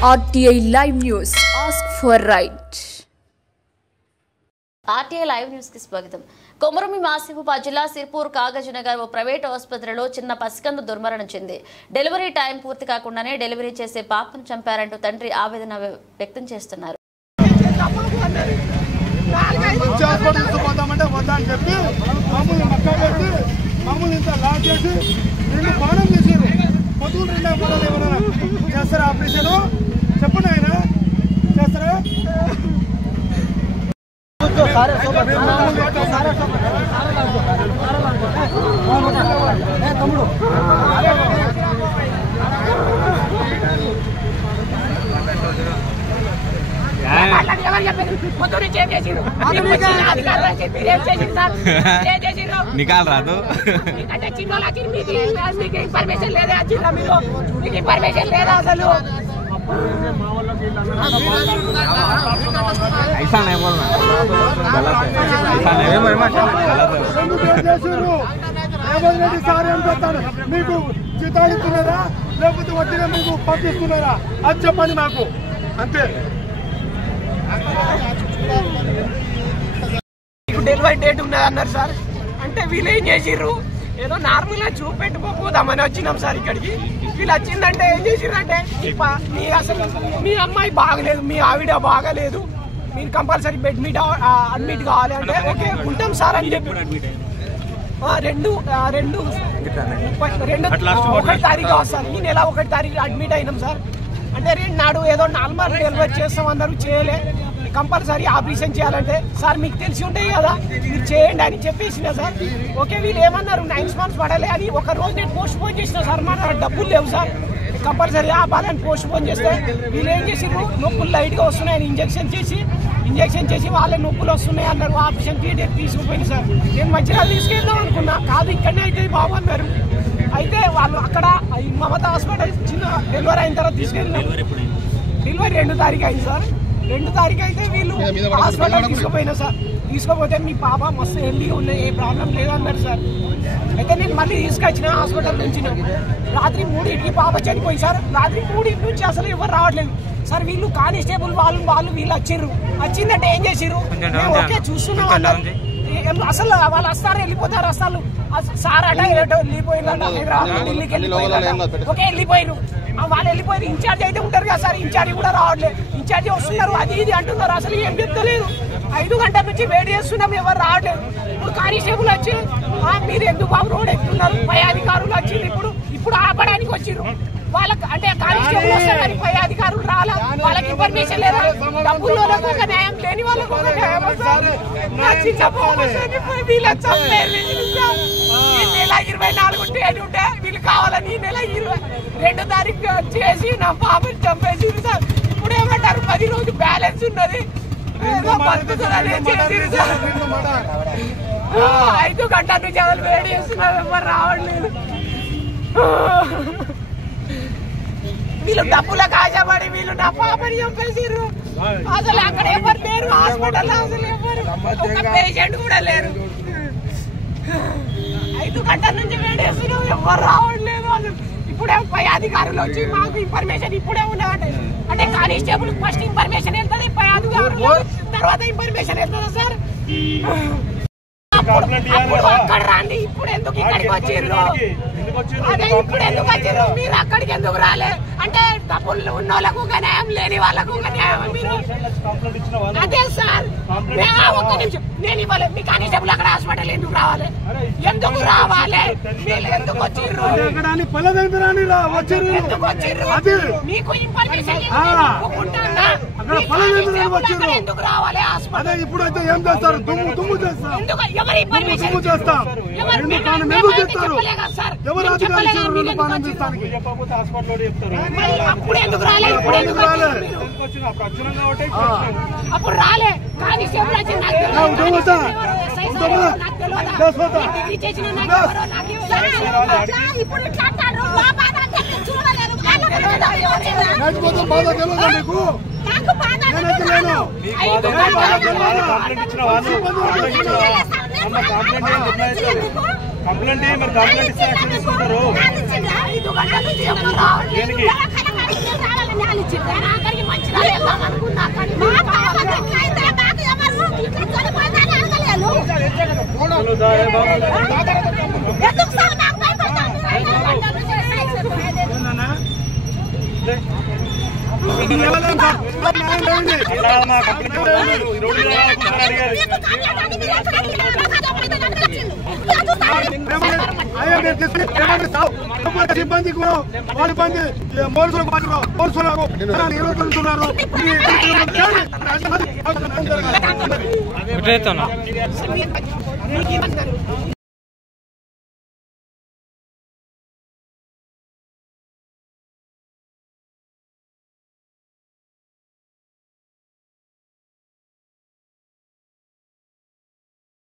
RTI Live News. Ask for right. RTI Live News की स्वागतम. కొమరమి మాసిఫాబాద్ జిల్లా సిర్పూర్ కాగజ్నగర్ ఓ ప్రైవేట్ ఆసుపత్రిలో చిన్న పసికందు దుర్మరణం చెంది డెలివరీ టైం పూర్తి కాకుండానే డెలివరీ చేసే పాపను చంపారంటూ తండ్రి ఆవేదన వ్యక్తం చేస్తున్నారు. निकाल रहा तो इन्फॉर्मेशन ले रहा इन्फॉर्मेशन ले रहा ऐसा नहीं बोलना गलत है ऐसा नहीं మీకు జీతాలు ఇస్తున్నారా లేకపోతే వడ్డీనే మీకు పంపిస్తున్నారా అది చెప్పండి నాకు అంతే. డెలివరీ డేట్ ఉన్నది అన్నారు సార్. అంటే వీళ్ళు ఏం చేసిర్రు, ఏదో నార్మల్ గా చూపెట్టుకోపోదామని వచ్చినాం సార్ ఇక్కడికి. వీళ్ళు వచ్చిందంటే ఏం చేసిర్రంటే అసలు మీ అమ్మాయి బాగలేదు, మీ ఆవిడ బాగలేదు, మీరు కంపల్సరీ బెడ్ మీద అడ్మిట్ కావాలి అంటే ఓకే ఉంటాం సార్ అని చెప్పి 1 తారీఖు వస్తారు. ఈ నెల 1 తారీఖు అడ్మిట్ అయినాం సార్. అంటే 2 నాడు ఏదో నార్మల్ డెలివరీ చేస్తాం అందరూ చేయలే, కంపల్సరీ ఆపరేషన్ చేయాలంటే సార్ మీకు తెలిసి ఉంటాయి కదా మీరు చేయండి అని చెప్పేసిన సార్. ఓకే వీళ్ళు ఏమన్నారు 9 months పడాలి అని ఒక రోజు నేను పోస్ట్ పోన్ చేసిన సార్. మన డబ్బులు లేవు సార్, కంపల్సరీ ఆపాలని పోస్ట్ పోన్ చేస్తే వీళ్ళు ఏం చేసిర్రు నొప్పులు లైట్గా వస్తున్నాయని ఇంజెక్షన్ చేసి వాళ్ళ నొప్పులు వస్తున్నాయి అన్నారు. ఆపరేషన్ థియేటర్ తీసుకుపోయింది సార్. నేను మంచిగా తీసుకెళ్దాం అనుకున్నా, కాదు ఇక్కడనే అయితే బాబు అన్నారు. అయితే వాళ్ళు అక్కడ మమతా హాస్పిటల్ చిన్న డెలివరీ అయిన తర్వాత తీసుకెళ్ళినాం. డెలివరీ 2 తారీఖు అయింది సార్. 2 తారీఖు అయితే వీళ్ళు హాస్పిటల్ తీసుకుపోయినా సార్. తీసుకుపోతే మీ పాప మస్తు హెల్దీగా ఉన్నాయి, ఏ ప్రాబ్లం లేదన్నారు సార్. అయితే నేను మళ్ళీ తీసుకొచ్చిన హాస్పిటల్ నుంచి. రాత్రి 3కి పాప చనిపోయింది సార్. రాత్రి 3 నుంచి అసలు ఎవరు రావట్లేదు సార్. వీళ్ళు కానిస్టేబుల్ వాళ్ళు వీళ్ళు వచ్చిందంటే ఏం చేసిర్రు, ఓకే చూస్తున్నాం అన్నారు. అసలు వాళ్ళు వస్తారు వెళ్ళిపోతారు అసలు సార్ అట వెళ్ళిపోయిందంట, హైదరాబాద్ ఢిల్లీకి వెళ్ళిపోయిందంట. ఓకే వెళ్ళిపోయారు, వాళ్ళు వెళ్ళిపోయారు. ఇన్ఛార్జ్ అయితే ఉంటారు కదా సార్, ఇన్ఛార్జ్ కూడా రావట్లేదు. ఇన్ఛార్జ్ వస్తున్నారు అది ఇది అంటున్నారు, అసలు ఏం చెప్తలేదు. 5 గంటల నుంచి వెయిట్ చేస్తున్నాం, ఎవరు రావట్లేదు. ఇప్పుడు కానిస్టేబుల్ వచ్చి మీరు ఎందుకు బాబు రోడ్ ఎక్కుతున్నారు, పై అధికారులు వచ్చింది ఇప్పుడు ఆపడానికి వచ్చిర్రు. వాళ్ళకి అంటే కానిస్టేబుల్ వస్తారు కానీ పై అధికారులు రాలా, వాళ్ళకి ఇన్ఫర్మేషన్ లేదా. డబ్బుల్లో ఒక న్యాయం లేని వాళ్ళకు ఒక న్యాయం. వీళ్ళ 24 డేట్ ఉంటే వీళ్ళు కావాలని ఈ నెల 22 తారీఖు చేసి నా పాపని చంపేసి సార్. ఇప్పుడు ఏమంటారు 10 రోజు బ్యాలెన్స్ ఉన్నది 5 గంటల నుంచి ఎవరు వేడి చేస్తున్నారు, ఎవరు రావట్లేదు. వీళ్ళు డబ్బులకు ఆశపడి వీళ్ళు నా పాపని చంపేసిర్రు. అసలు అక్కడ ఎవరు లేరు హాస్పిటల్, అసలు ఎవరు ఒక పేషెంట్ కూడా లేరు. 5 గంటల నుంచి వేడి చేస్తున్నాం, ఎవరు రావట్లేదు. అసలు ఇప్పుడే పై అధికారులు వచ్చి మాకు ఇన్ఫర్మేషన్ ఇప్పుడే ఉన్నదంటే అంటే కానిస్టేబుల్ ఫస్ట్ ఇన్ఫర్మేషన్ వెళ్తుంది, పై అధికారులు తర్వాత ఇన్ఫర్మేషన్ వెళ్తుందా సార్. అక్కడ రండి, ఇప్పుడు ఎందుకు ఇక్కడికి వచ్చిర్రు, అదే ఇప్పుడు ఎందుకు వచ్చిర్రు, మీరు అక్కడికి ఎందుకు రాలే అంటే డబ్బులు ఉన్న వాళ్ళకు ఒక న్యాయం లేని వాళ్ళకు ఒక న్యాయం. మీరు అదే సార్ ఒక్క నిమిషం నేను ఇవ్వలేదు. మీ కానిస్టేబుల్ అక్కడ హాస్పిటల్ ఎందుకు రావాలి, ఎందుకు రావాలి, వీళ్ళు ఎందుకు వచ్చిర్రు, ఎందుకు వచ్చిర్రు, మీకు ఇన్ఫర్మేషన్ ఎందుకు రావాలి హాస్పిటల్. ఇప్పుడైతే ఏం చేస్తారు, దుమ్ము చేస్తారు, ఎవరు ఇన్ఫర్మేషన్ చేస్తారు, ఎవరు అప్పుడు ఎందుకు రాలే, అప్పుడు రాలే కానిస్టేబుల్ వచ్చి ఇప్పుడు ఇట్లా అంటారు. కంప్లైంట్ మరి కంప్లైంట్ ఇస్తే యాక్షన్ తీసుకుంటారు. న్యాయాలు ఇచ్చింది ఆఖరికి మంచిగా వెళ్దాం అనుకున్నా కానీ ఎందుకు సార్ నాకు భయపడతాను సిబ్బంది వాడి మంది మోసులకు మోసుకున్నారు నిర్వహిస్తున్నారు